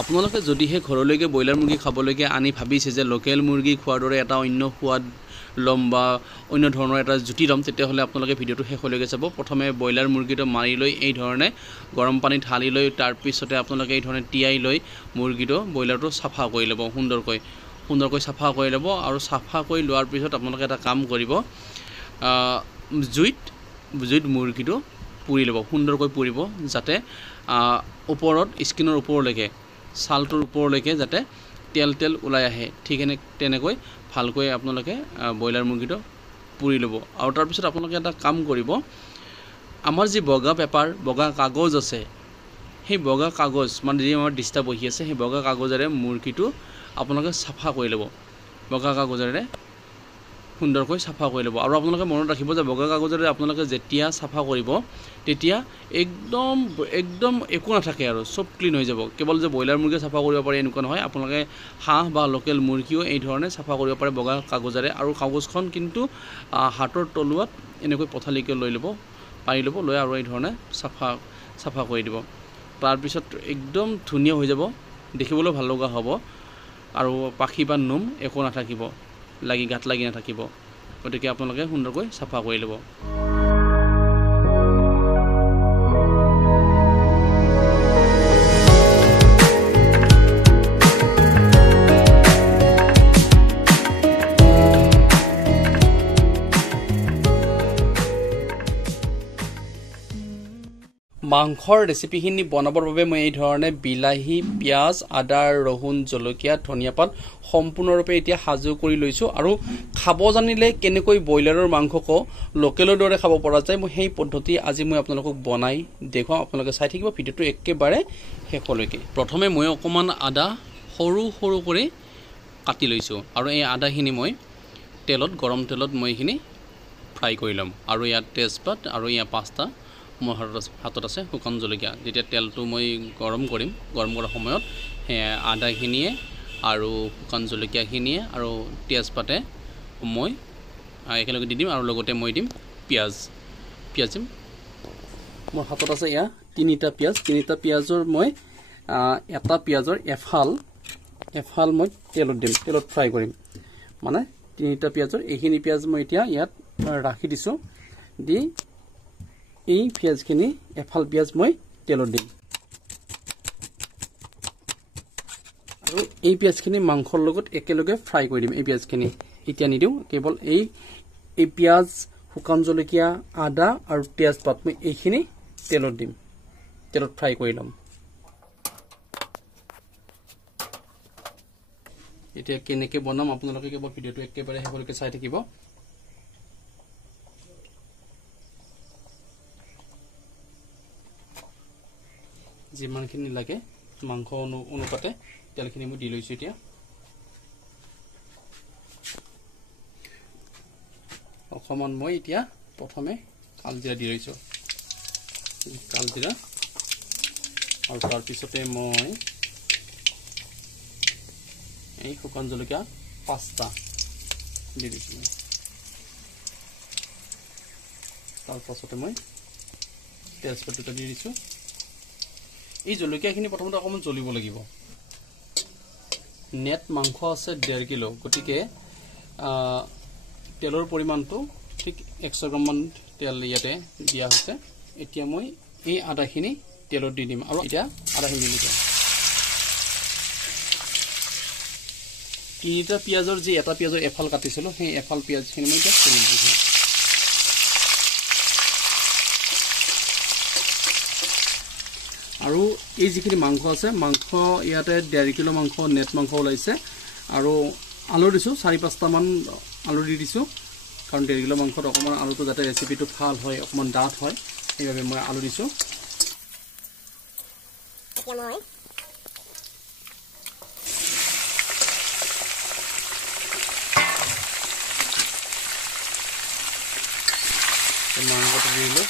আপোনালোকে যদিহে ঘৰলৈকে ব্ৰইলাৰ মুৰ্গী খাবলৈকে আনি ভাবিছে যে লোকেল মুৰ্গী খোৱাৰ দৰে এটা অন্য সোৱাদ ল'ম বা অন্য ধৰণৰ এটা জুতি ল'ম, তেতিয়াহ'লে আপোনালোকে ভিডিঅ'টো শেষলৈকে চাব। প্ৰথমে ব্ৰইলাৰ মুৰ্গীটো মাৰি লৈ এই ধৰণে গৰম পানী ঢালি লৈ তাৰপিছতে আপোনালোকে এই ধৰণে তিয়াই লৈ মুৰ্গীটো ব্ৰইলাৰটো চাফা কৰি ল'ব, সুন্দৰকৈ চাফা কৰি ল'ব। আৰু চাফা কৰি লোৱাৰ পিছত আপোনালোকে এটা কাম কৰিব, জুইত মুৰ্গীটো পুৰি ল'ব, সুন্দৰকৈ পুৰিব, যাতে ওপৰত স্কিনৰ ওপৰলৈকে ছালটোৰ ওপৰলৈকে যাতে তেল ওলাই আহে। ঠিক তেনেকৈ ভালকৈ আপোনালোকে ব্ৰইলাৰ মুৰ্গীটো পুৰি ল'ব। আৰু তাৰপিছত আপোনালোকে এটা কাম কৰিব, আমাৰ যি বগা কাগজ আছে, সেই বগা কাগজ মানে যি আমাৰ ডিষ্টা বহি আছে, সেই বগা কাগজেৰে মুৰ্গীটো আপোনালোকে চাফা কৰি ল'ব, বগা কাগজেৰে সুন্দৰকৈ চাফা কৰি ল'ব। আৰু আপোনালোকে মনত ৰাখিব যে বগা কাগজেৰে আপোনালোকে যেতিয়া চাফা কৰিব তেতিয়া একদম একো নাথাকে আৰু চব ক্লিন হৈ যাব। কেৱল যে ব্ৰইলাৰ মুৰ্গী চাফা কৰিব পাৰে এনেকুৱা নহয়, আপোনালোকে হাঁহ বা লোকেল মুৰ্গীও এই ধৰণে চাফা কৰিব পাৰে বগা কাগজেৰে। আৰু কাগজখন কিন্তু হাতৰ তলুৱাত এনেকৈ পথালিকৈ লৈ আৰু এই ধৰণে চাফা কৰি দিব। তাৰপিছত একদম ধুনীয়া হৈ যাব, দেখিবলৈ ভাল লগা হ'ব আৰু পাখি বা নোম একো নাথাকিব, গাত লাগি নাথাকিব। গতিকে আপোনালোকে সুন্দৰকৈ চাফা কৰি ল'ব। মাংসৰ ৰেচিপিখিনি বনাবৰ বাবে মই এই ধৰণে বিলাহী, পিঁয়াজ, আদা, ৰহুন, জলকীয়া, ধনিয়া পাত সম্পূৰ্ণৰূপে এতিয়া সাজু কৰি লৈছোঁ। আৰু খাব জানিলে কেনেকৈ ব্ৰইলাৰৰ মাংসকো লোকেলৰ দৰে খাব পৰা যায়, মই সেই পদ্ধতি আজি মই আপোনালোকক বনাই দেখুৱাম। আপোনালোকে চাই থাকিব ভিডিঅ'টো একেবাৰে শেষলৈকে। প্ৰথমে মই অকণমান আদা সৰু কৰি কাটি লৈছোঁ, আৰু এই আদাখিনি মই গৰম তেলত মই এইখিনি ফ্ৰাই কৰি ল'ম। আৰু ইয়াত তেজপাত আৰু ইয়াত 5টা মোৰ হাতত আছে শুকান জলকীয়া। যেতিয়া তেলটো মই গৰম কৰাৰ সময়ত সেই আদাখিনিয়ে আৰু শুকান জলকীয়াখিনিয়ে আৰু তেজপাতে মই একেলগে দি দিম। আৰু লগতে মই দিম পিঁয়াজ দিম। মোৰ হাতত আছে এয়া 3টা পিঁয়াজ। 3টা পিঁয়াজৰ মই এটা পিঁয়াজৰ এফাল মই তেলত ফ্ৰাই কৰিম। মানে 3টা পিঁয়াজৰ এইখিনি পিঁয়াজ মই এতিয়া ইয়াত ৰাখি দিছোঁ। দি এই পিঁয়াজখিনি এফাল পিঁয়াজ মই তেলত দিম। আৰু এই পিঁয়াজখিনি মাংসৰ লগত একেলগে ফ্ৰাই কৰি দিম। এই পিঁয়াজখিনি এতিয়া নিদিওঁ, কেৱল এই পিঁয়াজ, শুকান জলকীয়া, আদা আৰু তেজপাত মই এইখিনি তেলত দিম, তেলত ফ্ৰাই কৰি ল'ম। এতিয়া কেনেকৈ বনাম আপোনালোকে কেৱল ভিডিঅ'টো একেবাৰে শেষলৈকে চাই থাকিব। যিমানখিনি লাগে মাংস অনুপাতে তেলখিনি মই দি লৈছোঁ। এতিয়া অকণমান মই এতিয়া প্ৰথমে কালজিৰা দি লৈছোঁ, কালজিৰা। আৰু তাৰপিছতে মই এই শুকান জলকীয়া 5টা দি দিছোঁ। তাৰপাছতে মই তেজপাত 2টা দি দিছোঁ। এই জলকীয়াখিনি প্ৰথমতে অকণমান জ্বলিব লাগিব। নেট মাংস আছে 1.5 কিলো, গতিকে তেলৰ পৰিমাণটো ঠিক 100 গ্ৰামমান তেল ইয়াতে দিয়া হৈছে। এতিয়া মই এই আদাখিনি তেলত দি দিম। আৰু এতিয়া আদাখিনি দি দিম। 3টা পিঁয়াজৰ যি এটা পিঁয়াজৰ এফাল কাটিছিলোঁ, সেই এফাল পিঁয়াজখিনি মই এতিয়া তেলত দি দিম। আৰু এই যিখিনি মাংস আছে, মাংস ইয়াতে 1.5 কিলো মাংস নেট মাংস ওলাইছে। আৰু আলু দিছোঁ, 4-5টামান আলু দি দিছোঁ, কাৰণ 1.5 কিলো মাংসত অকণমান আলুটো যাতে ৰেচিপিটো ভাল হয়, অকণমান ডাঠ হয়, সেইবাবে মই আলু দিছোঁ। মাংসটো দিলোঁ।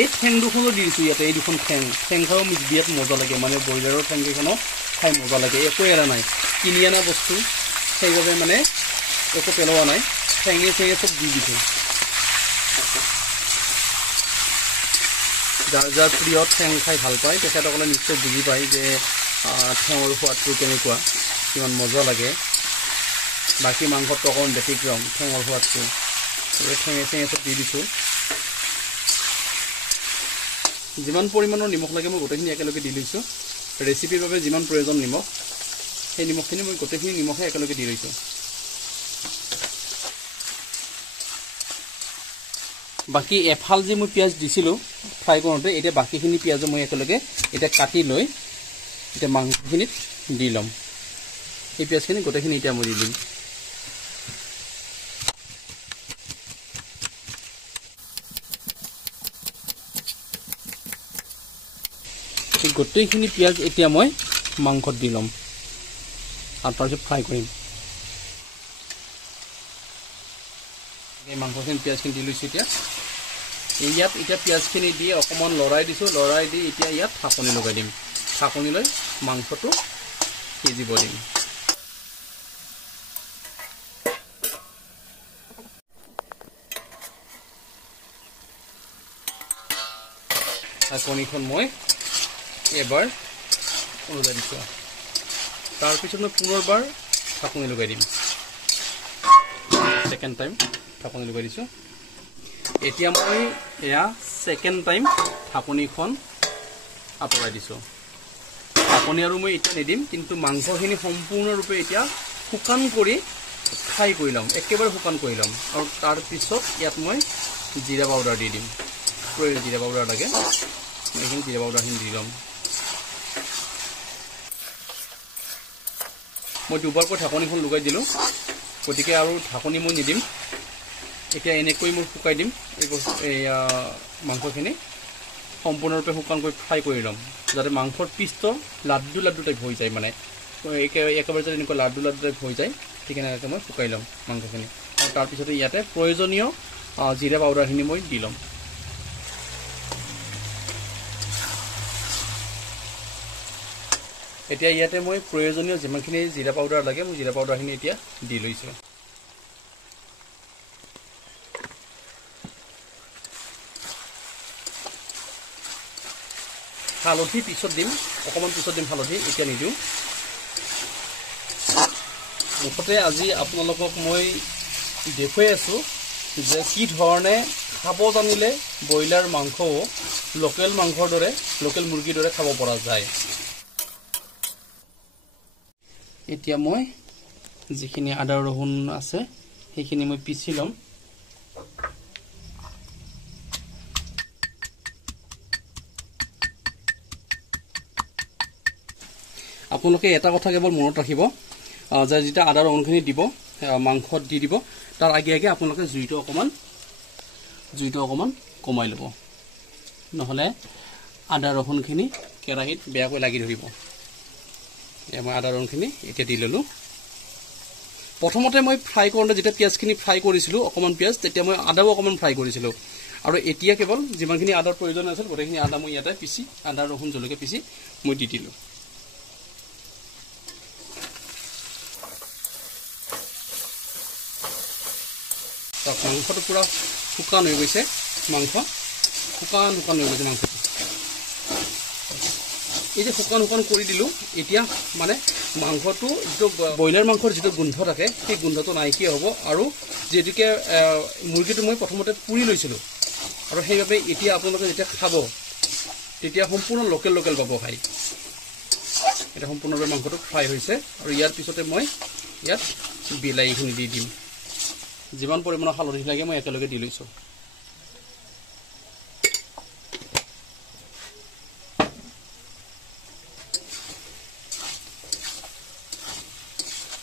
এই ঠেং দুখনো দি দিছোঁ ইয়াতে। এই দুখন ঠেং খাইও বিৰাট মজা লাগে, মানে ব্ৰইলাৰৰ ঠেংকেইখনো খাই মজা লাগে। একো এৰা নাই, কিনি অনা বস্তু, সেইবাবে মানে একো পেলোৱা নাই। ঠেঙে চব দি দিছোঁ। যাৰ প্ৰিয় ঠেং খাই ভাল পায় তেখেতসকলে নিশ্চয় বুজি পায় যে ঠেঙৰ সোৱাদটো কেনেকুৱা, কিমান মজা লাগে। বাকী মাংসটো অকণমান ব্যতিক্ৰম ঠেঙৰ সোৱাদটো। ঠেঙে চব দি দিছোঁ। যিমান পৰিমাণৰ নিমখ লাগে মই গোটেইখিনি একেলগে দি লৈছোঁ। ৰেচিপিৰ বাবে যিমান প্ৰয়োজন নিমখ, সেই নিমখখিনি মই গোটেইখিনি নিমখে একেলগে দি লৈছোঁ। বাকী এফাল যে মই পিঁয়াজ দিছিলোঁ ফ্ৰাই কৰোঁতে, এতিয়া বাকীখিনি পিঁয়াজো মই একেলগে এতিয়া কাটি লৈ এতিয়া মাংসখিনিত দি ল'ম। এই পিঁয়াজখিনি গোটেইখিনি এতিয়া মই দি দিম। এই গোটেইখিনি পিঁয়াজ এতিয়া মই মাংসত দি ল'ম আৰু তাৰপিছত ফ্ৰাই কৰিম। এই মাংসখিনি পিঁয়াজখিনি দি লৈছোঁ। এতিয়া ইয়াত এতিয়া পিঁয়াজখিনি দি অকণমান লৰাই দিছোঁ। লৰাই দি এতিয়া ইয়াত ঢাকনি লগাই দিম। ঢাকনি লৈ মাংসটো সিজিব দিম। ঢাকনিখন মই এবাৰ ওলাই দিছোঁ। তাৰপিছত মই পুনৰবাৰ ঢাকনি লগাই দিম। ছেকেণ্ড টাইম ঢাকনি লগাই দিছোঁ। এতিয়া মই এয়া ছেকেণ্ড টাইম ঢাকনিখন আঁতৰাই দিছোঁ। ঢাকনি আৰু মই এতিয়া নিদিম, কিন্তু মাংসখিনি সম্পূৰ্ণৰূপে এতিয়া শুকান কৰি ফ্ৰাই কৰি ল'ম, একেবাৰে শুকান কৰি ল'ম। আৰু তাৰপিছত ইয়াত মই জিৰা পাউডাৰ দি দিম। জিৰা পাউডাৰ লাগে, এইখিনি জিৰা পাউডাৰখিনি দি ল'ম। মই দুবাৰকৈ ঢাকনিখন লগাই দিলোঁ, গতিকে আৰু ঢাকনি মই নিদিম। এতিয়া এনেকৈ মই শুকাই দিম। এই মাংসখিনি সম্পূৰ্ণৰূপে শুকানকৈ ফ্ৰাই কৰি ল'ম, যাতে মাংসৰ পিচটো লাড্ডু লাড্ডু টাইপ হৈ যায়। মানে একেবাৰে যদি এনেকুৱা লাড্ডু লাড্ডু টাইপ হৈ যায়, ঠিক এনেকৈ মই শুকাই ল'ম মাংসখিনি। আৰু তাৰপিছতে ইয়াতে প্ৰয়োজনীয় জিৰা পাউডাৰখিনি মই দি ল'ম। এতিয়া ইয়াতে মই প্ৰয়োজনীয় যিমানখিনি জিৰা পাউডাৰ লাগে, মই জিৰা পাউডাৰখিনি এতিয়া দি লৈছোঁ। হালধি পিছত দিম, অকণমান পিছত দিম হালধি, এতিয়া নিদিওঁ। মুঠতে আজি আপোনালোকক মই দেখুৱাই আছোঁ যে কি ধৰণে খাব জানিলে ব্ৰইলাৰ মাংসও লোকেল মাংসৰ দৰে, লোকেল মুৰ্গীৰ দৰে খাব পৰা যায়। এতিয়া মই যিখিনি আদা ৰহুন আছে সেইখিনি মই পিচি ল'ম। আপোনালোকে এটা কথা কেৱল মনত ৰাখিব যে যেতিয়া আদা ৰহুনখিনি দিব, মাংসত দি দিব, তাৰ আগে আগে আপোনালোকে জুইটো অকণমান কমাই ল'ব, নহ'লে আদা ৰহুনখিনি কেৰাহীত বেয়াকৈ লাগি ধৰিব। মই আদা ৰহুনখিনি এতিয়া দি ল'লোঁ। প্ৰথমতে মই ফ্ৰাই কৰোঁতে যেতিয়া পিঁয়াজখিনি ফ্ৰাই কৰিছিলোঁ, অকণমান পিঁয়াজ, তেতিয়া মই আদাও অকণমান ফ্ৰাই কৰিছিলোঁ। আৰু এতিয়া কেৱল যিমানখিনি আদাৰ প্ৰয়োজন আছিল গোটেইখিনি আদা মই ইয়াতে পিচি, আদা ৰহুন জলকীয়া পিচি মই দি দিলোঁ। মাংসটো পূৰা শুকান হৈ গৈছে। শুকান হৈ গৈছে মাংসটো। এই যে শুকান কৰি দিলোঁ, এতিয়া মানে মাংসটো যিটো ব্ৰইলাৰ মাংসৰ যিটো গোন্ধ থাকে, সেই গোন্ধটো নাইকিয়া হ'ব। আৰু যিহেতুকে মুৰ্গীটো মই প্ৰথমতে পুৰি লৈছিলোঁ, আৰু সেইবাবে এতিয়া আপোনালোকে যেতিয়া খাব তেতিয়া সম্পূৰ্ণ লোকেল পাব খাই। এতিয়া সম্পূৰ্ণভাৱে মাংসটো ফ্ৰাই হৈছে। আৰু ইয়াৰ পিছতে মই ইয়াত বিলাহীখিনি দি দিম। যিমান পৰিমাণৰ হালধি লাগে মই একেলগে দি লৈছোঁ।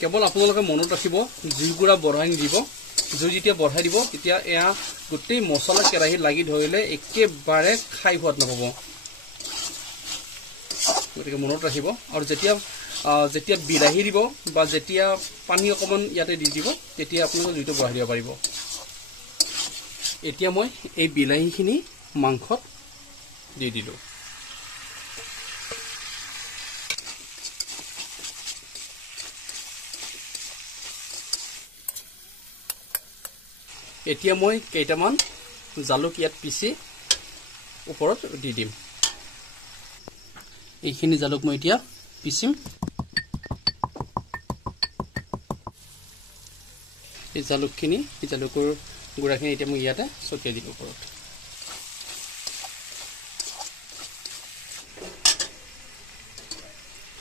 কেৱল আপোনালোকে মনত ৰাখিব, জুইকুৰা বঢ়াই নিদিব। জুই যেতিয়া বঢ়াই দিব তেতিয়া এয়া গোটেই মছলা কেৰাহীত লাগি ধৰিলে একেবাৰে খাই সোৱাদ নাপাব। গতিকে মনত ৰাখিব। আৰু যেতিয়া বিলাহী দিব বা যেতিয়া পানী অকণমান ইয়াতে দি দিব, তেতিয়া আপোনালোকে জুইটো বঢ়াই দিব পাৰিব। এতিয়া মই এই বিলাহীখিনি মাংসত দি দিলোঁ। এতিয়া মই কেইটামান জালুক ইয়াত পিচি ওপৰত দি দিম। এইখিনি জালুক মই এতিয়া পিচিম এই জালুকখিনি এই জালুকৰ গুড়াখিনি এতিয়া মই ইয়াতে ছটিয়াই দিব পাৰোঁ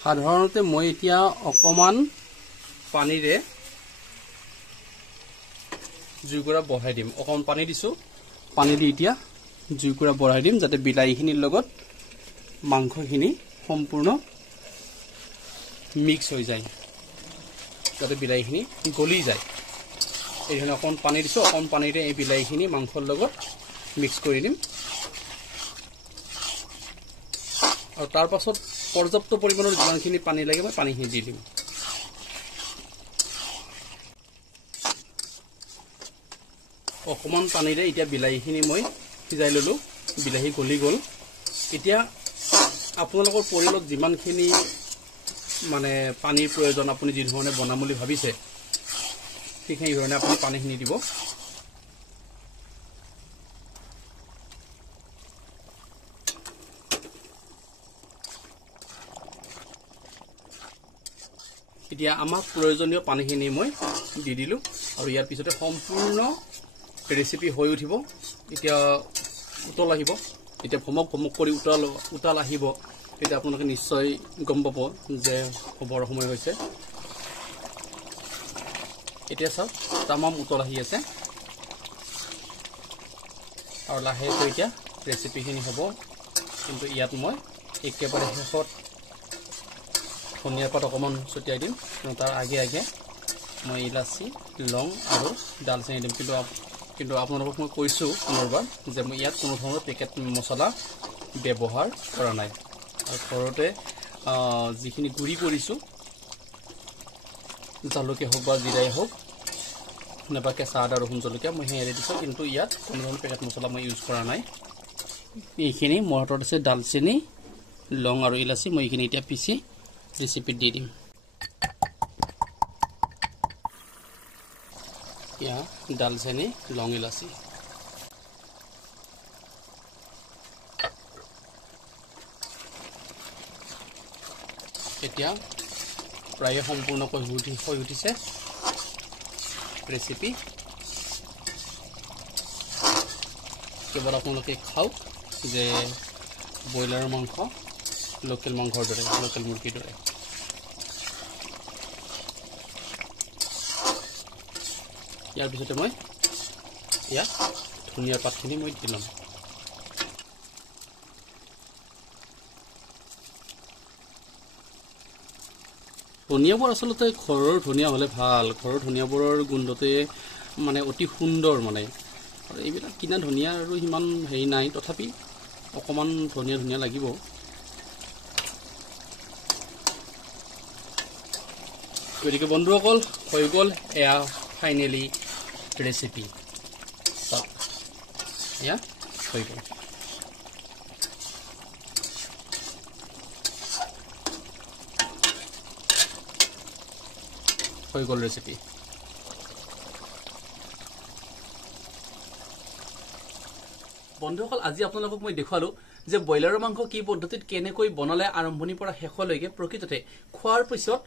সাধাৰণতে মই এতিয়া অকমান পানীৰে জুইকুৰা বঢ়াই দিম অকমান পানী দিছো পানী দি এতিয়া জুইকুৰা বঢ়াই দিম যাতে বিলাহীখিনিৰ লগত মাংসখিনি সম্পূৰ্ণ মিক্স হৈ যায় যাতে বিলাহীখিনি গলি যায় এইখানে অকমান পানী দিছো অকমান পানীৰে এই বিলাহীখিনি মাংসৰ লগত মিক্স কৰি দিম আৰু তাৰ পাছত পৰ্যাপ্ত পৰিমাণৰ যিমানখিনি পানী লাগে মই পানীখিনি দি দিম অকমান পানীৰে এতিয়া বিলাহীখিনি মই সিজাই ললো বিলাহী গলি গল এতিয়া আপোনালোকৰ পৰিয়ালত যিমানখিনি মানে পানীৰ প্ৰয়োজন আপুনি যি ধৰণে বনাম বুলি ভাবিছে ঠিক সেই ধৰণে আপুনি পানীখিনি দিব এতিয়া আমাক প্ৰয়োজনীয় পানীখিনি মই দি দিলো আৰু ইয়াৰ পিছতে সম্পূৰ্ণ ৰেচিপি হৈ উঠিব এতিয়া উতল আহিব এতিয়া ভমক ভমক কৰি উতল আহিব এতিয়া আপোনালোকে নিশ্চয় গম পাব যে খবৰ সময় হৈছে এতিয়া চাওক তামাম উতল আহি আছে আৰু লাহেকৈ এতিয়া ৰেচিপিখিনি হ'ব কিন্তু ইয়াত মই একেবাৰে শেষত ধনিয়া পাত অকমান ছটিয়াই দিম তাৰ আগে আগে মই ইলাচি লং আৰু ডালচেনি দিম কিন্তু আপোনালোকক মই কৈছোঁ পুনৰবাৰ যে মই ইয়াত কোনো ধৰণৰ পেকেট মছলা ব্যৱহাৰ কৰা নাই আৰু ঘৰতে যিখিনি গুড়ি কৰিছোঁ জালুকে হওক বা জিৰাই হওক নাইবা কেঁচা আদা ৰহুন জলকীয়া মই সেয়াৰে দিছোঁ কিন্তু ইয়াত কোনো ধৰণৰ পেকেট মছলা মই ইউজ কৰা নাই এইখিনি মোৰ হাতত আছে ডালচেনি লং আৰু ইলাচি মই এইখিনি এতিয়া পিচি ৰেচিপিত দি দিম या दालचेनी लौंग इलाची এতিয়া প্ৰায় সম্পূৰ্ণকৈ হৈ উঠিছে ৰেচিপি কেৱল আপোনালোকে খাওক যে ব্ৰইলাৰৰ মাংস লোকেল মাংসৰ দৰে লোকেল মুৰ্গীৰ দৰে ইয়াৰ পিছতে মই ইয়াত ধনিয়া পাতখিনি মই দি ল'ম ধনিয়াবোৰ আচলতে ঘৰৰ ধনিয়া হ'লে ভাল ঘৰৰ ধনিয়াবোৰৰ গোন্ধতে মানে অতি সুন্দৰ মানে আৰু এইবিলাক কিনা ধনিয়া আৰু ইমান হেৰি নাই তথাপি অকমান ধনিয়া লাগিব গতিকে বন্ধুসকল হৈ গ'ল এয়া ফাইনেলি ৰেচিপি এয়া হৈ গ'ল ৰেচিপি বন্ধুসকল আজি আপোনালোকক মই দেখুৱালো যে ব্ৰইলাৰৰ মাংস কি পদ্ধতিত কেনেকৈ বনালে আৰম্ভণিৰ পৰা শেষলৈকে প্ৰকৃততে খোৱাৰ পিছত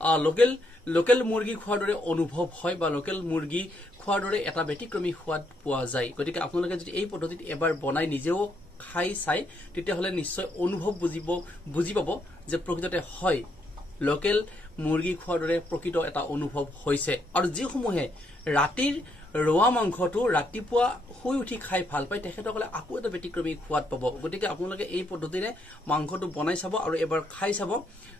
লোকেল মুৰ্গী খোৱাৰ দৰে অনুভৱ হয় বা লোকেল মুৰ্গী খোৱাৰ দৰে এটা ব্যতিক্ৰমী সোৱাদ পোৱা যায় গতিকে আপোনালোকে যদি এই পদ্ধতিত এবাৰ বনাই নিজেও খাই চাই তেতিয়াহ'লে নিশ্চয় অনুভৱ বুজি পাব যে প্ৰকৃততে হয় লোকেল মুৰ্গী খোৱাৰ দৰে প্ৰকৃত এটা অনুভৱ হৈছে আৰু যিসমূহে ৰাতিৰ ৰৱা মাংসটো ৰাতিপুৱা শুই উঠি খাই ভাল পায় তেখেতসকলে আকৌ এটা ব্যতিক্ৰমী সোৱাদ পাব গতিকে আপোনালোকে এই পদ্ধতিৰে মাংসটো বনাই চাব আৰু এবাৰ খাই চাব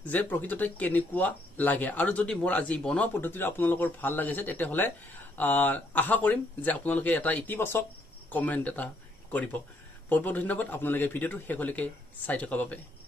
যে প্ৰকৃততে কেনেকুৱা লাগে আৰু যদি মোৰ আজি বনোৱা পদ্ধতিটো আপোনালোকৰ ভাল লাগিছে তেতিয়াহ'লে আশা কৰিম যে আপোনালোকে এটা ইতিবাচক কমেন্ট এটা কৰিব বহুত বহুত ধন্যবাদ আপোনালোকে ভিডিঅ'টো শেষলৈকে চাই থকাৰ বাবে